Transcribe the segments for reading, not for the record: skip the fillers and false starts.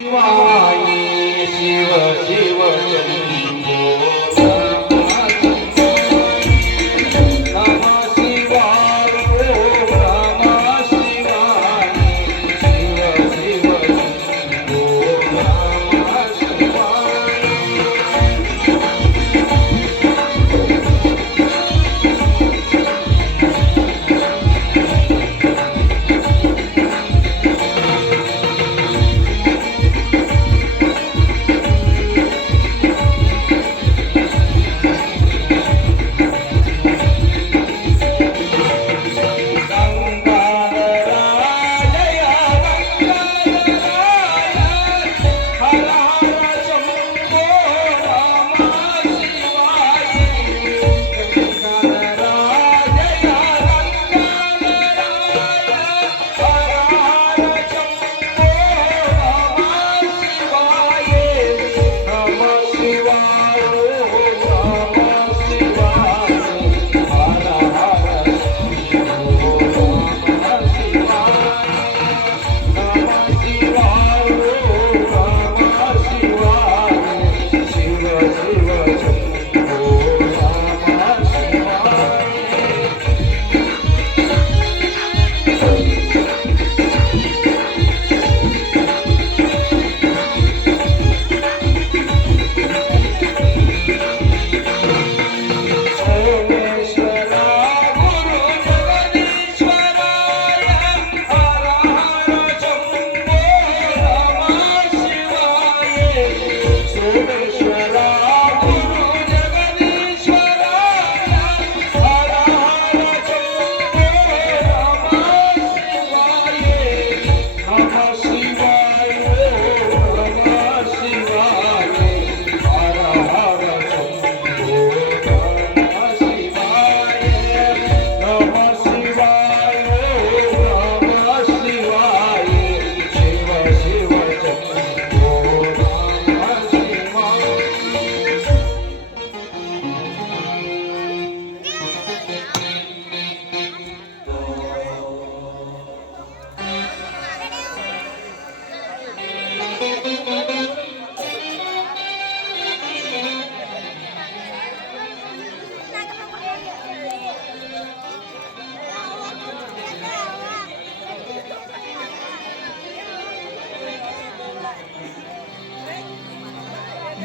शिवाय शिव शिव शंभो नमः शिवाय नमः शिवाय शिव शिव शंभो नमः शिवाय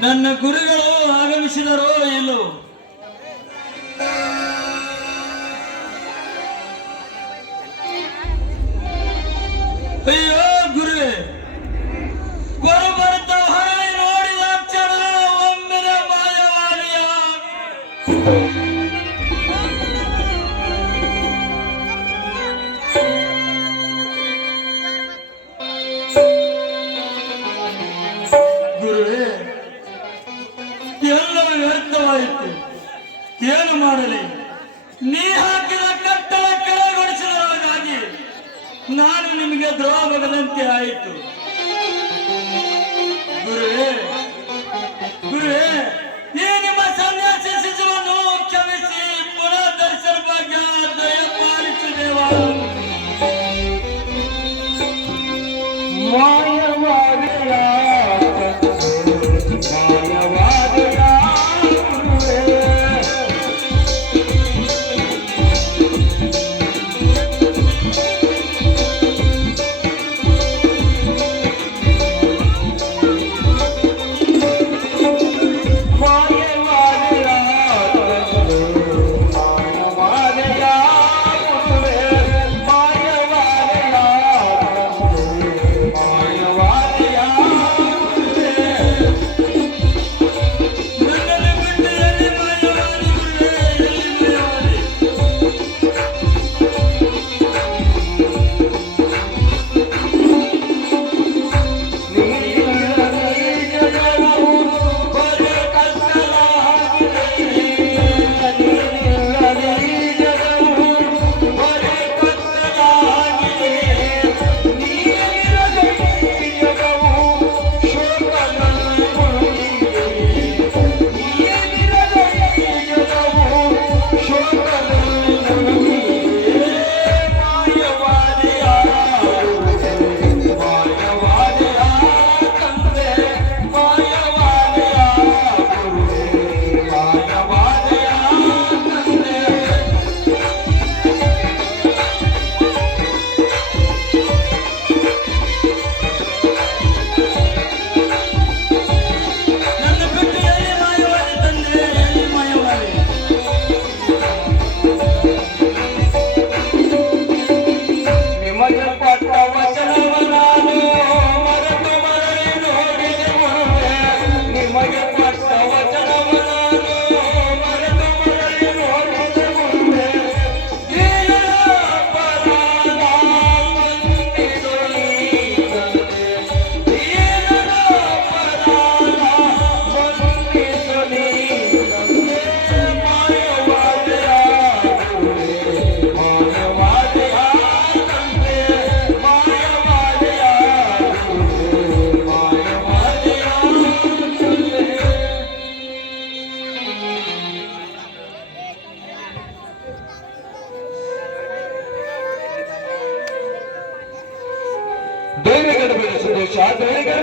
ನನ್ನ ಗುರುಗಳು ಆಗಮಿಸಿದರೋ ಇಲ್ಲೋ? ಅಯ್ಯೋ ಗುರುವೇ, ಬರುಬರುತ್ತ ಹೊರ ನೋಡಿದ ಕ್ಷಣ ಒಮ್ಮೆಲೆ ಮಾಯವಾಲಿಯ. ಗುರುವೇ, ಎಲ್ಲವೂ ವ್ಯರ್ಥವಾಯಿತು. ಏನು ಮಾಡಲಿ? ನೀ ಹಾಕಿದ ಕಟ್ಟಡ ಕೆಳಗೊಳಿಸಿದರಾಗಿ ನಾನು ನಿಮಗೆ ದ್ರೋಹದಂತೆ ಆಯಿತು. ಗುರುವೇ, ಗುರುವೇ, ಈ ನಿಮ್ಮ ಸನ್ಯಾಸಿ ಶಿಶುವನ್ನು ಕ್ಷಮಿಸಿ ಪುನಃ ದರ್ಶನ ಭಾಗ್ಯ ದಯಪಾಲಿಸು ದೇವ.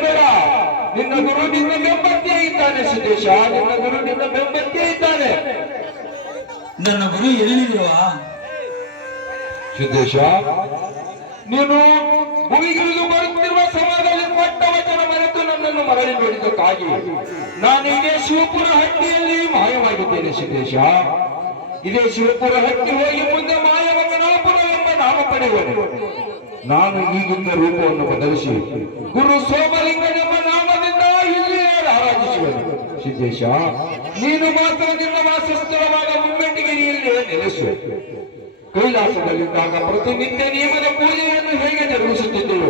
ಬೇಡ. ನಿನ್ನ ಗುರು ನಿನ್ನ ಬೆಂಬತ್ತಿ ಇದ್ದಾನೆ ಸಿದ್ದೇಶ, ನಿನ್ನ ಗುರು ನಿನ್ನ ಬೆಂಬತ್ತಿ ಇದ್ದಾನೆ. ನನ್ನ ಗುರು ಎಲ್ಲಿರುವ ಸಿದ್ದೇಶ, ನೀನು ಭೂಮಿಗಿಳಿದು ಬರುತ್ತಿರುವ ಸಮಯದಲ್ಲಿ ಕೊಟ್ಟ ವಚನ ಮರೆತು ನನ್ನನ್ನು ಮರಳಿ ನೋಡಿದ್ದಕ್ಕಾಗಿ ನಾನು ಇದೇ ಶಿವಪುರ ಹಟ್ಟಿಯಲ್ಲಿ ಮಾಯವಾಗಿದ್ದೇನೆ ಸಿದ್ದೇಶ. ಇದೇ ಶಿವಪುರ ಹಟ್ಟಿ ಹೋಗಿ ಮುಂದೆ ಮಾಯವಂಗನಾಪುರ ಎಂಬ ನಾಮ ಪಡೆಯುವುದು. ನಾನು ಈಗಿನ ರೂಪವನ್ನು ಬದಲಿಸಿ ಗುರು ಸೋಮಲಿಂಗನೆಂಬ ನಾಮದಿಂದ ಇಲ್ಲಿಯೇ ಆರಾಧಿಸುವುದು. ಸಿದ್ದೇಶ, ನೀನು ಮಾತ್ರ ನಿನ್ನ ವಾಸಸ್ಥಳವಾದ ಮುಮ್ಮೆಟ್ಟಿಗೆರೆಯಲ್ಲಿಯೇ ನೆಲೆಸು. ಕೈಲಾಸದಲ್ಲಿದ್ದಾಗ ಪ್ರತಿನಿತ್ಯ ನಿಯಮದ ಪೂಜೆಯನ್ನು ಹೇಗೆ ನಿರ್ವಹಿಸುತ್ತಿದ್ದೆಯೋ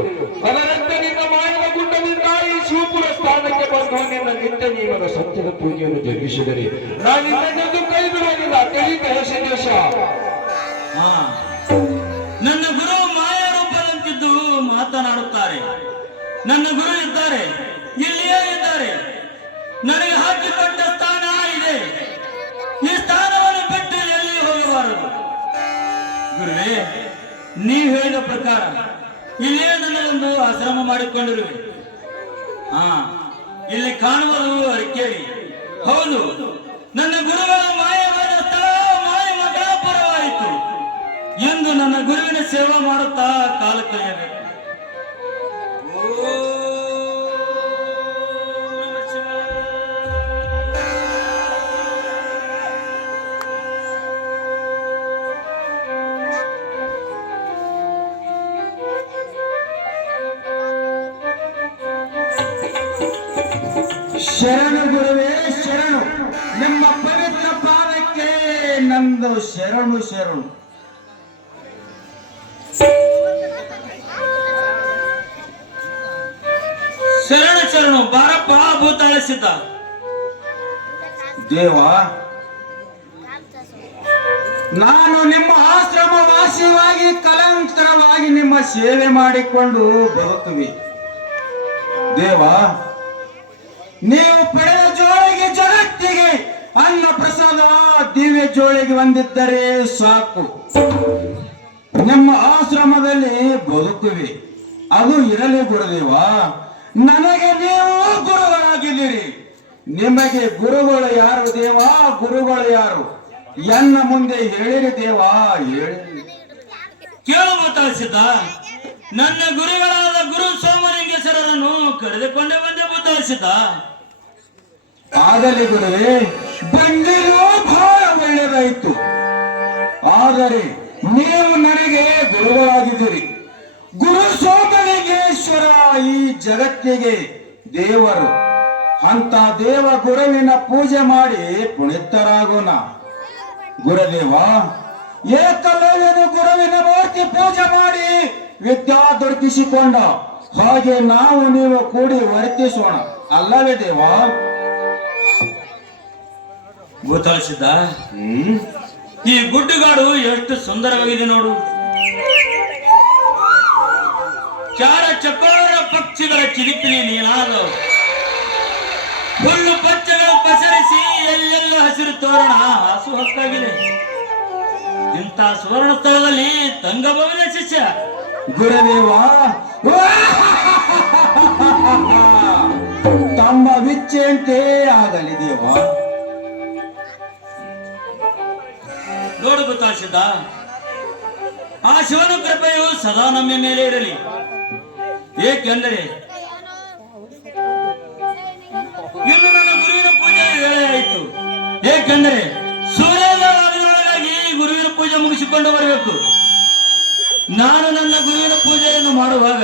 ಅದರಂತೆ ನಿನ್ನ ಮಾಯವ ಗುಡ್ಡದಿಂದ ಈ ಶಿವಪುರ ಸ್ಥಾನಕ್ಕೆ ಬಂದು ನಿನ್ನ ನಿತ್ಯ ನಿಯಮದ ಸತ್ಯದ ಪೂಜೆಯನ್ನು ಜರುಗಿಸಿದರೆ ನಾನಿನ್ನೆಂದು ಕೈ ಬಿಡುವುದಿಲ್ಲ. ತಿಳಿದ ಸಿದ್ದೇಶ. ನನ್ನ ಗುರು ಮಾಯ ರೂಪದಂತಿದ್ದು ಮಾತನಾಡುತ್ತಾರೆ. ನನ್ನ ಗುರು ಇದ್ದಾರೆ, ಇಲ್ಲಿಯೇ ಇದ್ದಾರೆ. ನನಗೆ ಹಾಕಿಕೊಟ್ಟ ಸ್ಥಾನ ಇದೆ. ಈ ಸ್ಥಾನವನ್ನು ಬಿಟ್ಟು ಎಲ್ಲಿ ಹೋಗಬಾರದು. ಗುರುವೇ, ನೀವು ಹೇಳಿದ ಪ್ರಕಾರ ಇಲ್ಲಿಯೇ ನನ್ನದೊಂದು ಆಶ್ರಮ ಮಾಡಿಕೊಂಡಿರುವೆ. ಇಲ್ಲಿ ಕಾಣುವುದು ಅರಿಕೇರಿ. ಹೌದು, ನನ್ನ ಗುರುಗಳ ಮಾಯವಾದ ಸ್ಥಳ ಮಾಯಮಂಗಲಾಪುರವಾಯಿತು ಎಂದು ನನ್ನ ಗುರುವಿನ ಸೇವೆ ಮಾಡುತ್ತಾ ಕಾಲ ಕಳೆಯಬೇಕು. ಶರಣು ಗುರುವೇ ಶರಣು, ನಿಮ್ಮ ಪವಿತ್ರ ಪಾದಕ್ಕೆ ನಂದು ಶರಣು ಶರಣು. ಶರಣ ಶರಣು, ಬಾರಪ್ಪ ಭೂತಾಳಿಸಿದ್ದ ದೇವ, ನಾನು ನಿಮ್ಮ ಆಶ್ರಮ ವಾಸಿಯಾಗಿ ಕಲಂಕರವಾಗಿ ನಿಮ್ಮ ಸೇವೆ ಮಾಡಿಕೊಂಡು ಬರುತ್ತವೆ. ದೇವ, ನೀವು ಪಡೆದ ಜೋಳಿಗೆ ಜಗತ್ತಿಗೆ ಅನ್ನ ಪ್ರಸಾದ ದಿವ್ಯ ಜೋಳಿಗೆ ಬಂದಿದ್ದರೆ ಸಾಕು. ನಿಮ್ಮ ಆಶ್ರಮದಲ್ಲಿ ಬದುಕುವೆ, ಅದು ಇರಲಿ ಗುರುದೇವ. ನನಗೆ ನೀವು ಗುರುಗಳಾಗಿದ್ದೀರಿ. ನಿಮಗೆ ಗುರುಗಳು ಯಾರು ದೇವ? ಗುರುಗಳು ಯಾರು ಎನ್ನ ಮುಂದೆ ಹೇಳಿರಿ ದೇವ, ಹೇಳಿ. ಕೇಳು ಭೂತಾಳಿಸಿದ್ದ, ನನ್ನ ಗುರುಗಳಾದ ಗುರು ಸೋಮಲಿಂಗೇಶ್ವರರನ್ನು ಕರೆದುಕೊಂಡೇ ಬಂದೆ ಭೂತಾಳಿಸಿದ್ದ. ಆಗಲಿ ಗುರುವೇ, ಬಂದಿರೋ ಬಹಳ ಒಳ್ಳೆಯದಾಯಿತು. ಆದರೆ ನೀವು ನನಗೆ ಗುರುಗಳಾಗಿದ್ದೀರಿ. ಗುರು ಸೋಮಲಿಂಗೇಶ್ವರ ಈ ಜಗತ್ತಿಗೆ ದೇವರು. ಅಂತ ದೇವ ಗುರುವಿನ ಪೂಜೆ ಮಾಡಿ ಪುನೀತರಾಗೋಣ. ಗುರುದೇವ, ಏಕಲವ್ಯನು ಗುರುವಿನ ಮೂರ್ತಿ ಪೂಜೆ ಮಾಡಿ ವಿದ್ಯಾ ದೊರಕಿಸಿಕೊಂಡ ಹಾಗೆ ನಾವು ನೀವು ಕೂಡಿ ವರ್ತಿಸೋಣ, ಅಲ್ಲವೇ ದೇವ? ಭೂತಾಳಿಸಿದ್ದ, ಈ ಗುಡ್ಡುಗಾಡು ಎಷ್ಟು ಸುಂದರವಾಗಿದೆ ನೋಡು. ಚಾರ ಚಕೋರ ಪಕ್ಷಿಗಳ ಚಿಲಿಪಿಲಿ ನೀನಾದ ಹುಲ್ಲು ಪಚ್ಚಗಳು ಪಸರಿಸಿ ಎಲ್ಲೆಲ್ಲ ಹಸಿರು ತೋರಣ ಹಾಸು ಹಕ್ಕಾಗಿದೆ. ಇಂಥ ಸುವರ್ಣ ಸ್ಥಳದಲ್ಲಿ ತಂಗಬಹುದೇ ಶಿಷ್ಯ? ಗುರುದೇವ, ತಮ್ಮ ವಿಚ್ಛೆಯಂತೆ ಆಗಲಿ ದೇವ. ನೋಡು ಭೂತಾಳಿಸಿದ್ದ, ಆ ಶಿವನ ಕೃಪೆಯು ಸದಾ ನಮ್ಮ ಮೇಲೆ ಇರಲಿ. ಏಕೆಂದರೆ ಇನ್ನು ನನ್ನ ಗುರುವಿನ ಪೂಜೆ ವೇಳೆ ಆಯಿತು. ಏಕೆಂದರೆ ಸೂರ್ಯೋದಯದೊಳಗಾಗಿ ಗುರುವಿನ ಪೂಜೆ ಮುಗಿಸಿಕೊಂಡು ಬರಬೇಕು. ನಾನು ನನ್ನ ಗುರುವಿನ ಪೂಜೆಯನ್ನು ಮಾಡುವಾಗ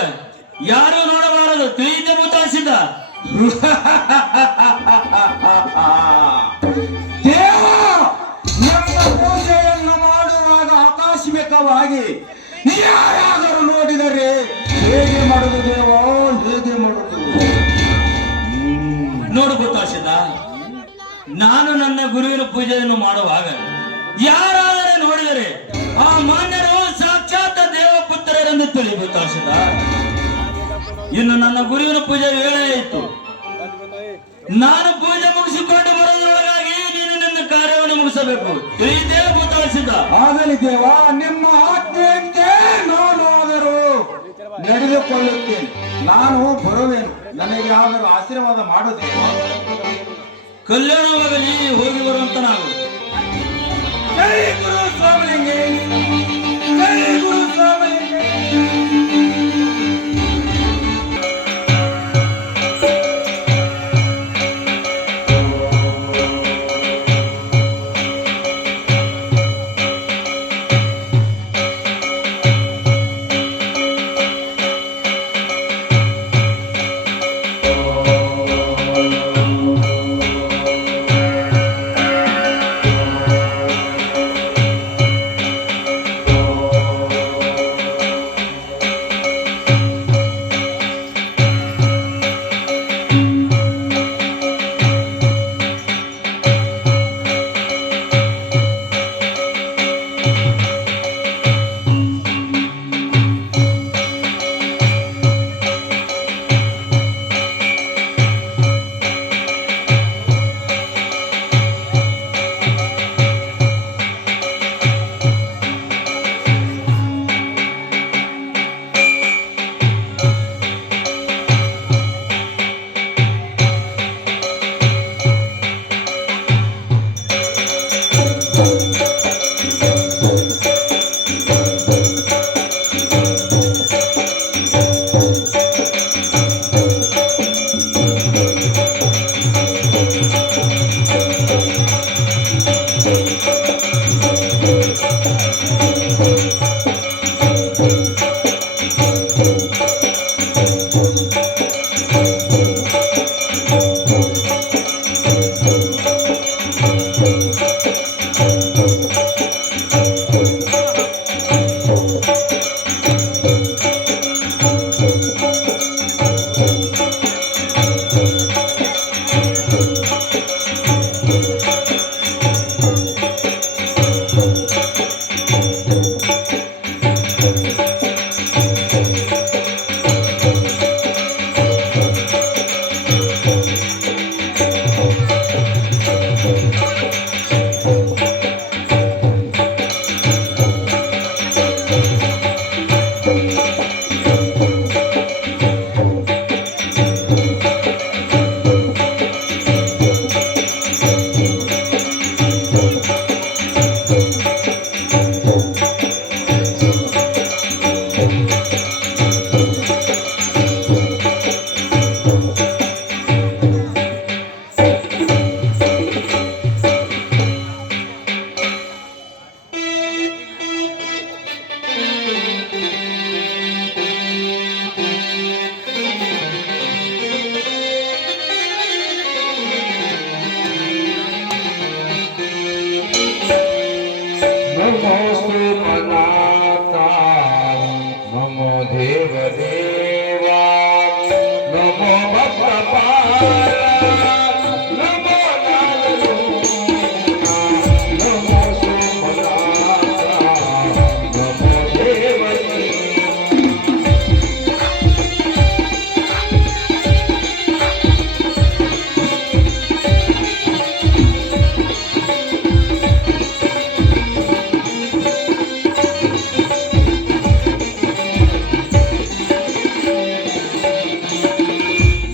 ಯಾರೂ ನೋಡಬಾರದು, ತಿಳಿದ ಭೂತಾಳಿಸಿದ್ದ. ದೇವ, ನಮ್ಮ ಪೂಜೆಯನ್ನು ಮಾಡುವಾಗ ಆಕಸ್ಮಿಕವಾಗಿ ಯಾರಾದರೂ ನೋಡಿದರೆ ಹೇಗೆ ಮಾಡುವುದು ದೇವ, ಹೇಗೆ ಮಾಡುವುದು? ನೋಡು ಭೂತಾಳಿಸಿದ್ದ, ನಾನು ನನ್ನ ಗುರುವಿನ ಪೂಜೆಯನ್ನು ಮಾಡುವಾಗ ಯಾರಾದರೆ ನೋಡಿದರೆ ಆ ಮಾನ್ಯರು ಸಾಕ್ಷಾತ್ ದೇವಪುತ್ರರೆಂದು ತಿಳಿ ಭೂತಾಳಿಸಿದ್ದ. ಇನ್ನು ನನ್ನ ಗುರುವಿನ ಪೂಜೆ ವೇಳೆ ಆಯಿತು. ನಾನು ಪೂಜೆ ಮುಗಿಸಿಕೊಂಡು ಬರೋದ್ರೊಳಗಾಗಿ ನೀನು ನನ್ನ ಕಾರ್ಯವನ್ನು ಮುಗಿಸಬೇಕು. ತಿಳಿದೇ ಭೂತಾಳಿಸಿದ್ದ. ಆಗಲಿ ದೇವ, ನಿಮ್ಮ ಆಜ್ಞೆಯಂತೆ ನಾನು ಆದರೂ ನಡೆದುಕೊಳ್ಳುತ್ತೇನೆ. ನಾನು ಬರುವೆನು. ನನಗೆ ಯಾವ್ದಾದ್ರು ಆಶೀರ್ವಾದ ಮಾಡು ದೇವ. ಕಲ್ಯಾಣವಾಗಲಿ, ಹೋಗಿ ಬರುವಂತ ನಾವು. ಜೈ ಗುರು ಸ್ವಾಮಿಲಿಂಗೆ, ಜೈ ಗುರು ಸ್ವಾಮಿಲಿಂಗೆ.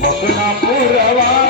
ಮಕುಣಪುರವಾ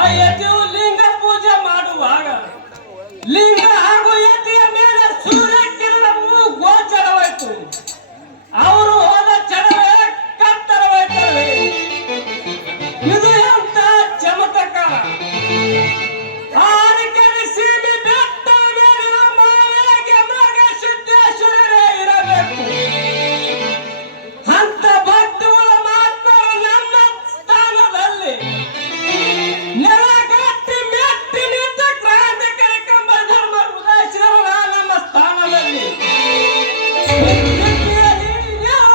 ಆ ಯತಿಯು ಲಿಂಗ ಪೂಜೆ ಮಾಡುವಾಗ ಲಿಂಗ ಹಾಗೂ ಯತಿಯ ಮೇಲೆ ಸೂರ್ಯ ಕಿರಣವು ಗೋಚರವಾಯಿತು. ಅವರು ಹೋದ ಕ್ಷಣವೇ ಕತ್ತರವಾಯ್ತವೆ. ಇದು ಎಂತ ಚಮತ್ಕಾರ! ಆರಕೆರೆ ಸೀಮೆ ಬೆಟ್ಟ ಮೇಲಿನ ಮಾಯಾಗೆ ಮಗ ಸಿದ್ದೇಶ್ವರರೇ ಇರಬೇಕು. ಅಂತ ಭಕ್ತಗಳ ಮಾತ್ರ ನನ್ನ ಸ್ಥಾನದಲ್ಲಿ ನೆಲಗಟ್ಟಿ ಮೆಟ್ಟಿ ನಿಂತ ಕ್ರಾಂತಿಕಾರಿ ಕಂಬ ಧರ್ಮ ಉದಯಶೀಲರ ನಮ್ಮ ಸ್ಥಾನದಲ್ಲಿ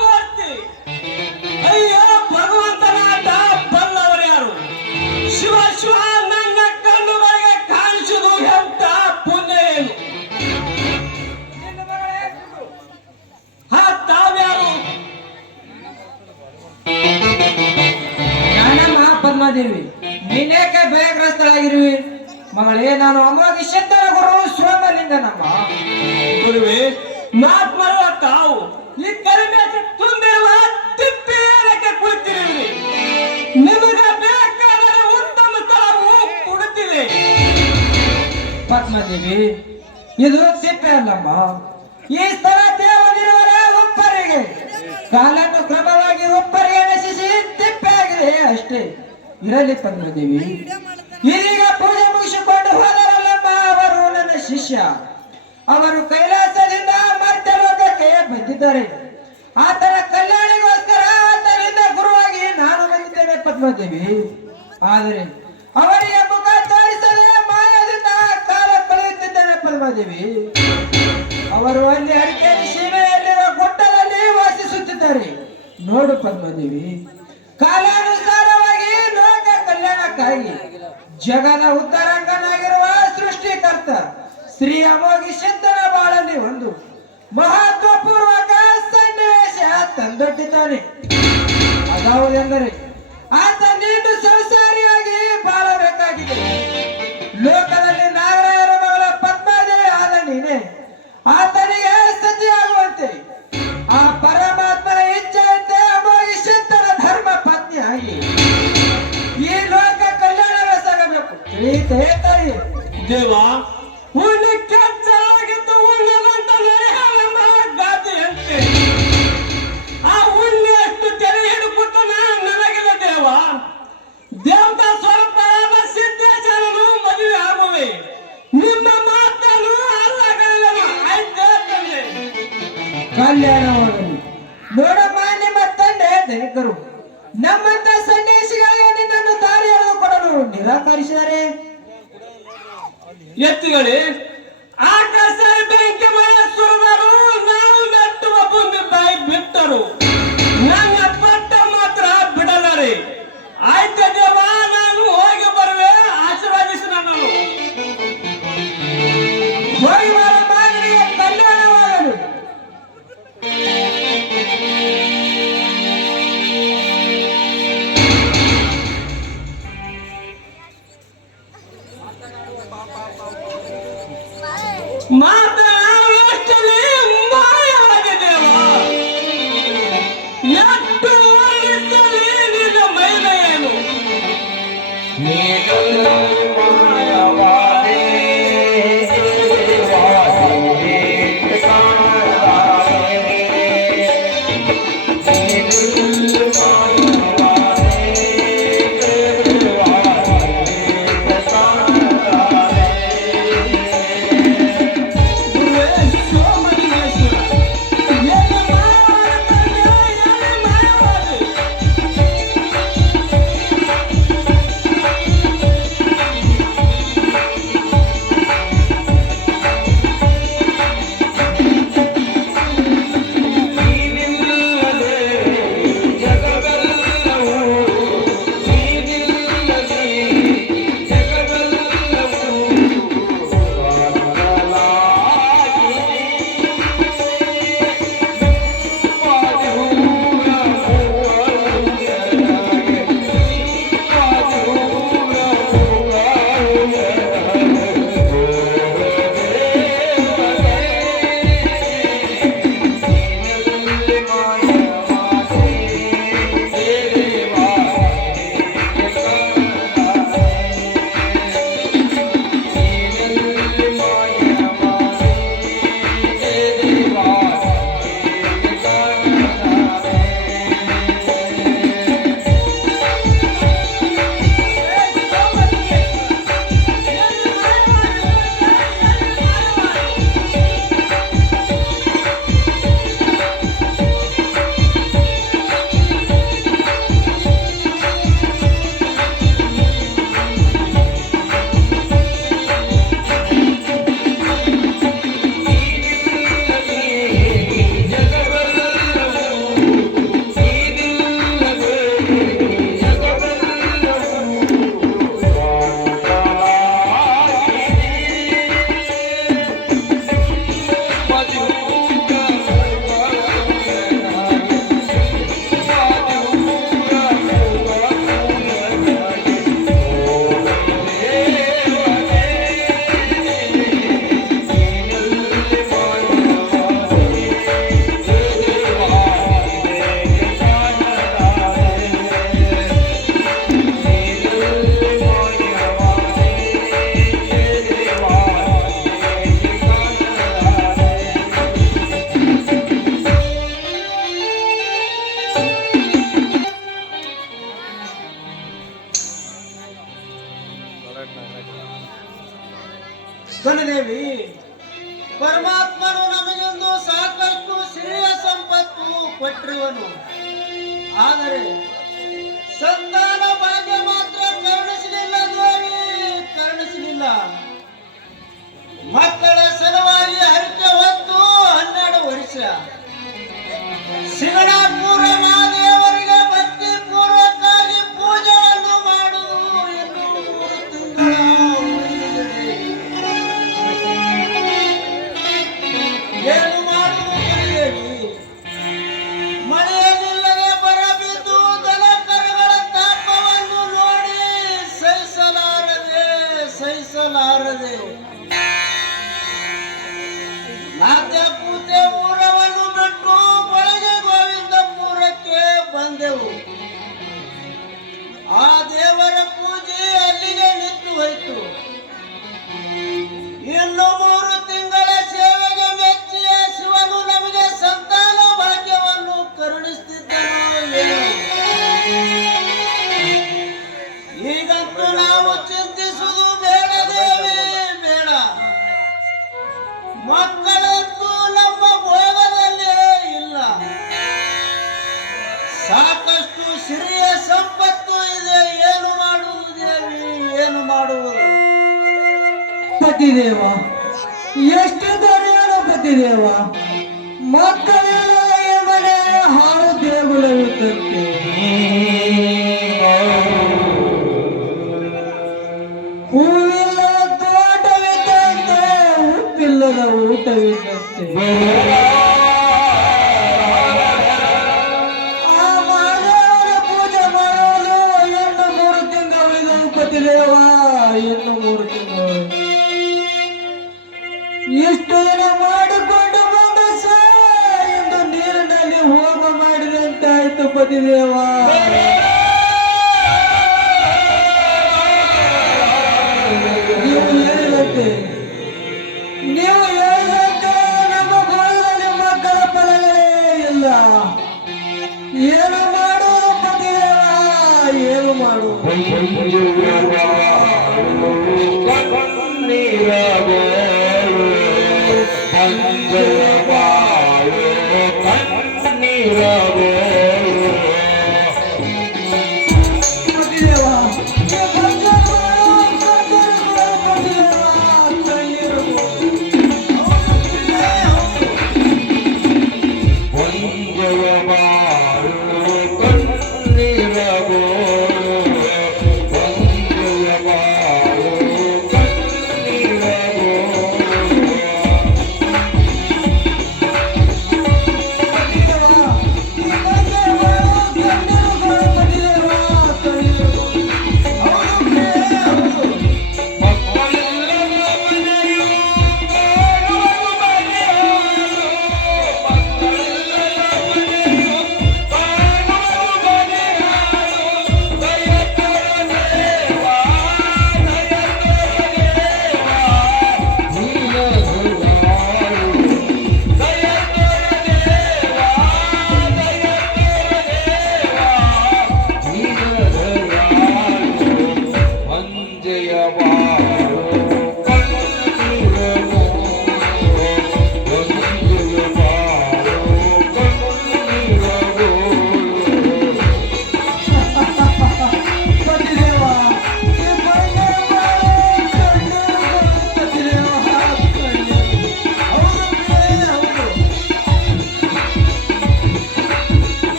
ಮೂರ್ತಿ. ಅಯ್ಯೋ ಭಗವಂತನಾಟ ಬಲ್ಲವರು ಯಾರು? ಶಿವ ಶಿವ ನನ್ನ ಕಣ್ಣುಗಳಿಗೆ ಕಾಣಿಸುವುದು ಎಂತ ಪುಣ್ಯ ಏನು? ಹಾ ತಾವ್ಯಾರು? ನಾನಮ್ಮ ಪದ್ಮಾದೇವಿ, ನೀನೇಕೆ ಭಯಗ್ರಸ್ತರಾಗಿರುವಿ? ಮಗಳೇ, ನಾನು ಅಮೋಘ ಸಿದ್ಧರ ಗುರು ಸೋಮಲಿಂಗನಮ್ಮ. ಗುರುವೆ, ಮಾತ್ಮರುವ ತಾವು ಈ ಕಡಿಮೆ ತುಂಬಿರುವ ತಿಪ್ಪೇರಕ್ಕೆ ಕುಳಿತಿರುವಿರಿ. ನಿಮಗೆ ಬೇಕಾದರೆ ಉತ್ತಮ ಸ್ಥಳವು ಕೊಡುತ್ತಿದೆ. ಪದ್ಮಾದೇವಿ, ಇದು ತಿಪ್ಪೆ ಅಲ್ಲಮ್ಮ. ಈ ಸ್ಥಳ ದೇವನಿರುವರ ಒಬ್ಬರಿಗೆ ಕಾಲನ್ನು ಕ್ರಮವಾಗಿ ಒಬ್ಬರಿಗೆ ನಶಿಸಿ ತಿಪ್ಪೆ ಆಗಿದೆ ಅಷ್ಟೇ. ಇರಲಿ ಪದ್ಮಾದೇವಿ, ಇದೀಗ ಪೂಜೆ ಮುಗಿಸಿಕೊಂಡು ಹೋದರಲ್ಲಮ್ಮ ಅವರು ನನ್ನ ಶಿಷ್ಯ. ಅವರು ಕೈಲಾಸದಿಂದ ಮರ್ತ್ಯ ಲೋಕಕ್ಕೆ ಬಂದಿದ್ದಾರೆ. ಆತನ ಕಲ್ಯಾಣಿಗೋಸ್ಕರ ಆತನಿಂದ ಗುರುವಾಗಿ ನಾನು ಬಂದಿದ್ದೇನೆ ಪದ್ಮಾದೇವಿ. ಆದರೆ ಅವರಿಗೆ ಮುಖ ತೋರಿಸದೆ ಮಾಯದಿಂದ ಕಾಲ ಕಳೆಯುತ್ತಿದ್ದೇನೆ ಪದ್ಮಾದೇವಿ. ಅವರು ಅಲ್ಲಿ ಅಡಿಕೆರೆ ಸೀಮೆಯಲ್ಲಿರುವ ಗುಡ್ಡದಲ್ಲಿ ವಾಸಿಸುತ್ತಿದ್ದಾರೆ. ನೋಡು ಪದ್ಮಾದೇವಿ, ಕಾಲಾನುಸಾರವಾಗಿ ಲೋಕ ಕಲ್ಯಾಣಕ್ಕಾಗಿ ಜಗದ ಉತ್ತರಾಂಗನಾಗಿರುವ ಸೃಷ್ಟಿಕರ್ತ ಶ್ರೀ ಅಮೋಘಿ ಸಿದ್ಧನ ಬಾಳಲ್ಲಿ ಒಂದು ಮಹತ್ವಪೂರ್ವಕ ಸನ್ನಿವೇಶ ತಂದೊಡ್ಡಿದ್ದಾನೆ. ಅದಾವುದೆಂದರೆ ಆತ ನೀನು ಸಂಸಾರಿಯಾಗಿ ಬಾಳಬೇಕಾಗಿದೆ. ಲೋಕದಲ್ಲಿ ನಾಗರಾಯರ ಮಗಳ ಪದ್ಮಾದೇವಿ ಆದ ನೀನೆ ಆತನಿಗೆ ಸತಿಯಾಗುವಂತೆ ಆ ಪರಮಾತ್ಮನ ಇಚ್ಛೆಯಂತೆ ಅಮೋಘಿ ಸಿದ್ಧನ ಧರ್ಮ ಪತ್ನಿಯಾಗಿ ಈ ಲೋಕ ಕಲ್ಯಾಣವೆಸಗಬೇಕು. ತಿಳಿಯಿತೇ ತಾಯಿ? ದೇವ, ಉಣ್ಣಿ ಕೆಚ್ಚರಾಗಿದ್ದು ಉಣ್ಣದಂತ ನಡೆಯಲಮ್ಮ ಗಾದೆಯಂತೆ. ಆ ಉಣ್ಣೆ ಅಷ್ಟು ತೆರೆ ಹಿಡುಕುತ್ತ ನನಗಿಲ್ಲ ದೇವ. ದೇವತಾ ಸ್ವರೂಪರಾದ ಸಿದ್ದೇಶ್ವರನು ಮದುವೆ ಆಗುವೆ. ನಿಮ್ಮ ಮಾತನ್ನು ಅಲ್ಲಗಳೆಲ್ಲ ಆಯ್ತು ತಂದೆ. ಕಲ್ಯಾಣವಾಗಲಿ. ನೋಡಮ್ಮ, ನಿಮ್ಮ ತಂದೆ ಧನಿಕರು ನಮ್ಮಂತ ಸನ್ಯಾಸಿಗಳಿಗೆ ನಿನ್ನನ್ನು ದಾರಿ ಎಳೆದು ಕೊಡಲು ನಿರಾಕರಿಸಿದರೆ ಎತ್ತುಗಳೇ, ಆಕಾಶ ಬೆಂಕಿ ಮಳೆ ಸುರಿದರು, ನಾವು ಮೆಟ್ಟುವ ಭೂಮಿ ಬಾಯಿ ಬಿಟ್ಟರು. ನನ್ನ ಪಟ್ಟ ಮಾತ್ರ ಬಿಡಲಾರೆ. ಆಯ್ತ ದೇವ, ನಾನು ಹೋಗಿ ಬರುವೆ. ಆಶೀರ್ವಾದಿಸು ನನ್ನನ್ನು. ಹೋಗಿ ಬಾರಮ್ಮ, ನಿನಗೆ ಕಲ್ಯಾಣವಾಗಲು. ಮಾತನಾಡುವಷ್ಟರಲ್ಲಿ ಮಾಯವಾಗಿ ದೇವ. ಎಷ್ಟು ವಯಸ್ಸಲ್ಲಿ ನಿನ್ನ ಮಹಿಮೆಯೇನು? ಗುರುವೇ ಸೋಮಲಿಂಗೇಶ್ವರ, ಏನು ಮಾಯವಾದ ತಂದೆ, ಏನು ಮಾಯವಾದ ಗಣದೇವಿ, ಪರಮಾತ್ಮನು ನಮಗೊಂದು ಸಾಕಷ್ಟು ಶ್ರೇಯ ಸಂಪತ್ತು ಕೊಟ್ಟಿರುವನು. ಆದರೆ ಸಂತಾನ ಭಾಗ್ಯ ಮಾತ್ರ ಕರುಣಿಸಲಿಲ್ಲ ದೇವಿ, ಕರುಣಿಸಲಿಲ್ಲ. ಮಕ್ಕಳ ಸಲುವಾಗಿ ಹರಕೆ ಹೊತ್ತು 12 ವರ್ಷ ಶಿವನಾಪುರ ಮಹಾದೇವರಿಗೆ ಭಕ್ತಿ ಪೂರ್ವಕವಾಗಿ ಪೂಜೆಯನ್ನು ಮಾಡುವುದು ಎಂದು 3 ತಿಂಗಳ ಉಳಿದಿದೆ. ಏನು ಮಾಡುವುದು ಮಳೆಯಲ್ಲಿಲ್ಲದೆ ಬರಬಿದ್ದು ದನ ಕರುಗಳ ತಾಪವನ್ನು ನೋಡಿ ಸಹಿಸಲಾರದೆ ನಾತೆ ಪೂತೆ ಊರವನ್ನು ಬಿಟ್ಟು ಒಳಗೆ ಗೋವಿಂದಪುರಕ್ಕೆ ಬಂದೆವು. ಆ ದೇವರ ಪೂಜೆ ಅಲ್ಲಿಗೆ ನಿಂತು ಹೋಯಿತು. ಇನ್ನು 3 ತಿಂಗಳ ಸೇವೆಗೆ ಮೆಚ್ಚಿಯ ಶಿವನು ನಮಗೆ ಸಂತಾನ ಭಾಗ್ಯವನ್ನು ಕರುಣಿಸುತ್ತಿದ್ದನು ಏನು. ಈಗಂತೂ ನಾವು ಚಿಂತಿಸುವುದು ಬೇಡ ದೇವಿ, ಬೇಡ. ಮಕ್ಕಳಂತೂ ನಮ್ಮ ಭೋಗದಲ್ಲೇ ಇಲ್ಲ. ಸಾಕಷ್ಟು ಸಿರಿಯ ಸಂಪತ್ತು ಇದೆ. ಏನು ಮಾಡುವುದು ದೇವಿ, ಏನು ಮಾಡುವುದು? ಪತಿದೇವ, ಎಷ್ಟು ಧನ್ಯರು ಪತಿದೇವ. ಮಕ್ಕಳೆಲ್ಲ ಈ ಮನೆ ಹಾಳು ದೇಗುಲವಿದ್ದಂತೆ. ಹೂವಿಲ್ಲ ತೋಟವಿದ್ದಂತೆ, ಉಪ್ಪಿಲ್ಲದ ಊಟವಿದ್ದಂತೆ. ಆ ಮಹಾದೇವರ ಪೂಜೆ ಮಾಡಲು ಇನ್ನು 3 ತಿಂಗಳು ಉಳಿದವು ಪತಿದೇವ, ಇನ್ನು 3 ತಿಂಗಳು. ಇಷ್ಟು ದಿನ ಮಾಡಿಕೊಂಡು ಬಂದ ಎಂದು ನೀರಿನಲ್ಲಿ ಹೋಮ ಮಾಡಿದಂತಾಯ್ತು ಪತಿದೇವ. ನೀವು ಹೇಳಿದಂತೆ ನಮ್ಮ ಬಾಳಲ್ಲಿ ಮಕ್ಕಳ ಫಲಗಳೇ ಇಲ್ಲ. ಏನು ಮಾಡುವುದು ಪತಿದೇವ, ಏನು ಮಾಡುವುದು? ಪತಿದೇವ, ಈ ಬಂಜರು ಪತಿದೇವ, ಕಣ್ಣೀರು.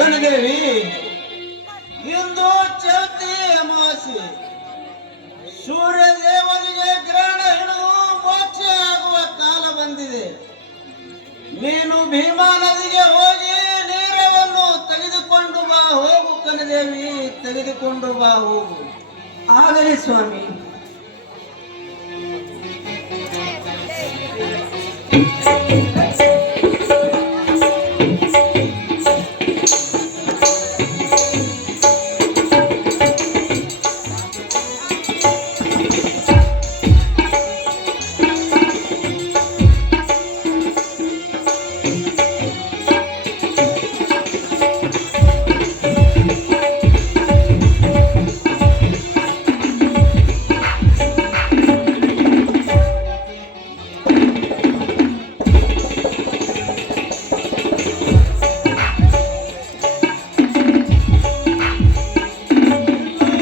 ಕಣದೇವಿ ಇಂದು ಚೌತಿ ಅಮಾವಾಸ್ಯೆ ಸೂರ್ಯ ದೇವನಿಗೆ ಗ್ರಹಣ ಹಿಡಿದು ಮೋಕ್ಷ ಆಗುವ ಕಾಲ ಬಂದಿದೆ. ನೀನು ಭೀಮಾ ನದಿಗೆ ಹೋಗಿ ನೀರವನ್ನು ತೆಗೆದುಕೊಂಡು ಬಾ ಹೋಗು ಕಣದೇವಿ, ತೆಗೆದುಕೊಂಡು ಬಾ ಹೋಗು. ಆಗಲಿ ಸ್ವಾಮಿ.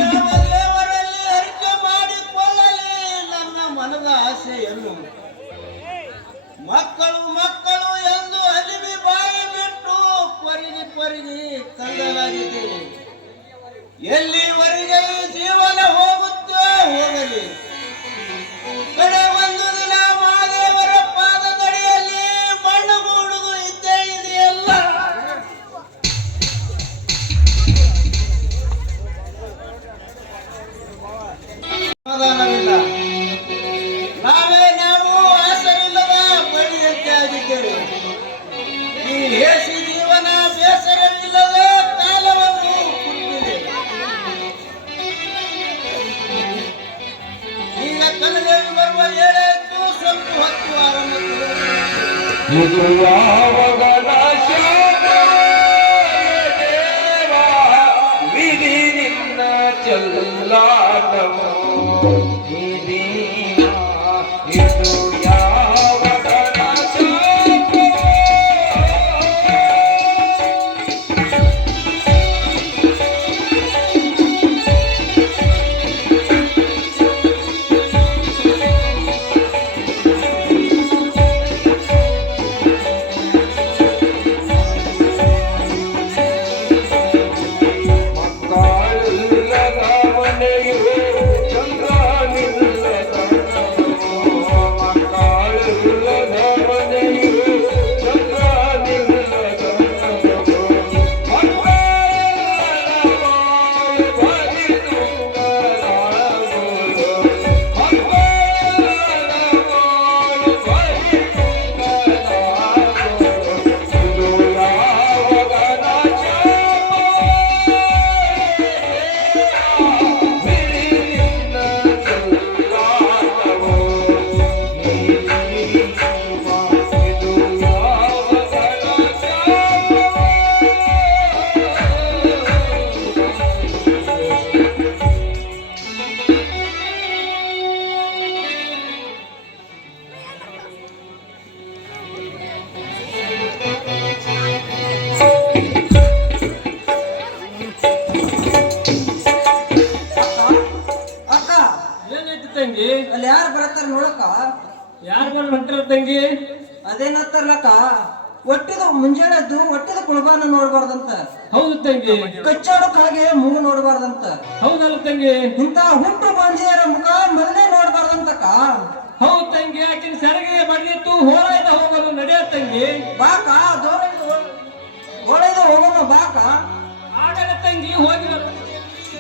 ಯಾವಲ್ಲೆವರಲ್ಲಿ ಅರಿಕೆ ಮಾಡಿಕೊಳ್ಳಲಿ ನನ್ನ ಮನದ ಆಸೆಯನ್ನು. ಮಕ್ಕಳು ಮಕ್ಕಳು ಎಂದು ಅಲಿವಿ ಬಾಯಿ ಬಿಟ್ಟು ಕೊರಗಿ ಕೊರಗಿ ಕಂದಲಾಗಿದ್ದೇನೆ. ಎಲ್ಲಿವರೆಗೆ ಈ ಜೀವನ ಹೋಗುತ್ತೋ ಹೋಗಲಿ. ಕಡೆ ಒಂದು ದಿನ ಮಹಾದೇವರ ಪಾದದಡಿಯಲ್ಲಿ ಮಣ್ಣು ಮೂಡುವುದು ಇದ್ದೇ ಇದೆಯಲ್ಲ. ಸಮಾಧಾನವಿಲ್ಲ. ನಾವು ಆಸೆಯಿಲ್ಲದ ಬಳಿಯಂತೆ ಆಗಿದ್ದೇವೆ. ಈ ಹೇಸಿ ಜೀವನ ಬೇಸರವಿಲ್ಲದ ಕಾಲವನ್ನು ಕುಟ್ಟಿದೆ. ಈಗ ಕನದೇವಿ ಬರುವ ವೇಳೆಯತ್ತು ಸ್ವಲ್ಪ ಹೊತ್ತು ಆರಂಭಿಸಿದೆ. ಇದು ಯಾವಾಗ ನಾಶವ ದೇವ ವಿಧಿ ನಿನ್ನ ಚೆಲ್ಲಾಟವು ಇದು ಯಾವಾಗ ನಾಶವ ಮಕ್ಕಳಿಲ್ಲದ ಮನೆಯು ಚಂದ್ರ ನಿಲ್ಲದ ಮಕ್ಕಳಿಲ್ಲದ ಮನೆಯು ಚಂದ್ರ ನಿಲ್ಲದ ಅಕ್ಕ, ಏನೈತಿ ತಂಗಿ? ಅಲ್ಲಿ ಯಾರು ಬರತ್ತಾರ ನೋಡಕ್ಕ? ಯಾರು ಬಂದು ಹೊಂಟಿರ ತಂಗಿ? ಅದೇನತ್ತಾರಲಕ್ಕ, ಒಟ್ಟಿದ ಮುಂಜಾನೆದ್ದು ಒಟ್ಟಿದ ಕುಳಬಾನ ನೋಡ್ಬಾರ್ದಂತ, ಹೌದು ತಂಗಿ, ಕಚ್ಚಾಡು ಕಾಗೆ ಮೂಗು ನೋಡ್ಬಾರ್ದಂತ, ಹೌದಲ್ಲ ತಂಗಿ? ಇಂತ ಹುಟ್ಟು ಬಂಜಿಯರ ಮುಖ ಮೊದಲೇ ನೋಡ್ಬಾರ್ದಂತಕ್ಕ. ಹೌದು ತಂಗಿ, ಆಕಿನ ಸೆರಗಿಗೆ ಬಡಿಯಿತ್ತು ಹೋರಾಯ್ದ ಹೋಗಲು ನಡೆಯ ತಂಗಿ. ಬಾಕ ಗೋಳೈದು ಹೋಗೋಣ ಬಾಕ. ಆಗಲ್ಲ ತಂಗಿ, ಹೋಗಿ ಬರೋಣ.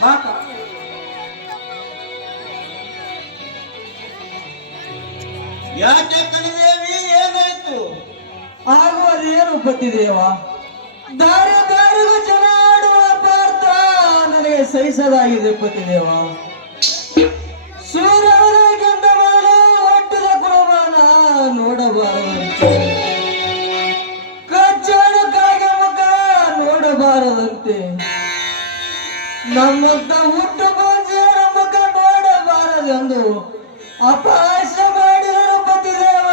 ಬಾಕ ಯಾಕೆ ಕನದೇವಿ ಏನಾಯ್ತು? ಹಾಗೂ ಅದೇನು ಬತ್ತಿದೆಯವ, ದಾರಿ ದಾರಿಗೂ ಜನ ಆಡುವ ಪಾರ್ಥ ನನಗೆ ಸಹಿಸದಾಗಿದೆ ಬತ್ತಿದೆಯವ. ಸೂರ್ಯೋದಯಕ್ಕಿಂತ ಮೊದಲು ಒಟ್ಟಿದ ಕುಳಬಾನ ನೋಡಬಾರದಂತೆ, ಕಚ್ಚಾಡು ಕಾಗೆ ಮುಖ ನೋಡಬಾರದಂತೆ, ನಮ್ಮಂತ ಹುಟ್ಟು ಬಂಜಿಯರ ಮುಖ ನೋಡಬಾರದೆಂದು ಅಪಹಾಸ್ಯ ಮಾಡಿದರು ಪತಿದೇವ,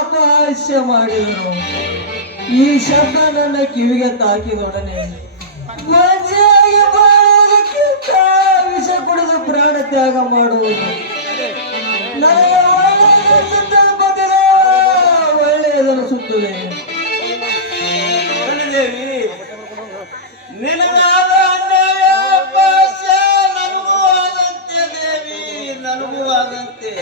ಅಪಹಾಸ್ಯ ಮಾಡಿದರು. ಈ ಶಬ್ದ ನನ್ನ ಕಿವಿಗೆ ತಾಕಿದೊಡನೆ ಬಂಜಿಯಾಗಿ ಬಾಳುವುದಕ್ಕಿಂತ ವಿಷ ಕುಡಿದು ಪ್ರಾಣ ತ್ಯಾಗ ಮಾಡುವುದು ನನಗೆ ಒಳ್ಳೆಯದನಿಸುತ್ತದೆ ಪತಿದೇವ, ಒಳ್ಳೆಯದನಿಸುತ್ತದೆ. ಕನದೇವಿ ನಿನಗಾದ ಅನ್ಯಾಯ ಅಪಹಾಸ್ಯ ನನಗೂ ಆದಂತೆ ದೇವಿ, ನನಗೂ ಆದಂತೆ.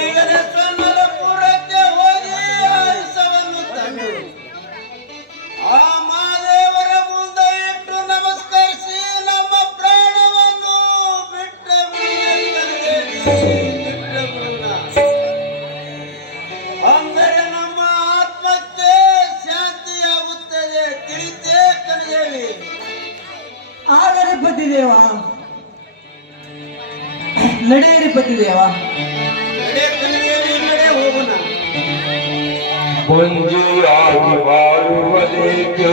ಈಗಲೇ ಸಣ್ಣದ ಪೂರಕ್ಕೆ ಹೋಗಿ ಆಯುಷವನ್ನು ತಂದು ಆ ಮಹಾದೇವರ ಮುಂದೆ ಇಟ್ಟು ನಮಸ್ಕರಿಸಿ ನಮ್ಮ ಪ್ರಾಣವನ್ನು ಬಿಟ್ಟ ಅಂದರೆ ನಮ್ಮ ಆತ್ಮಕ್ಕೆ ಶಾಂತಿಯಾಗುತ್ತದೆ. ತಿಳಿತೇ ಕಲಿದೇವಿ? ಆದರೆ ಪತಿದೇವ, ನಡೆಯಿರಿ ಪತಿದೇವ. ನಡೆ ಕಲಿದೇವಿ, ನಡೆ ಹೋಗೋಣ. ಮುಂಜಿಯಾಗಿ ಬಾಳುವುದೇಕೆ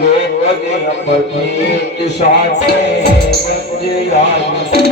ಲೋಕದ ಪತಿ ಸಾಧೆ ಮುಂಜಿಯಾಗಿ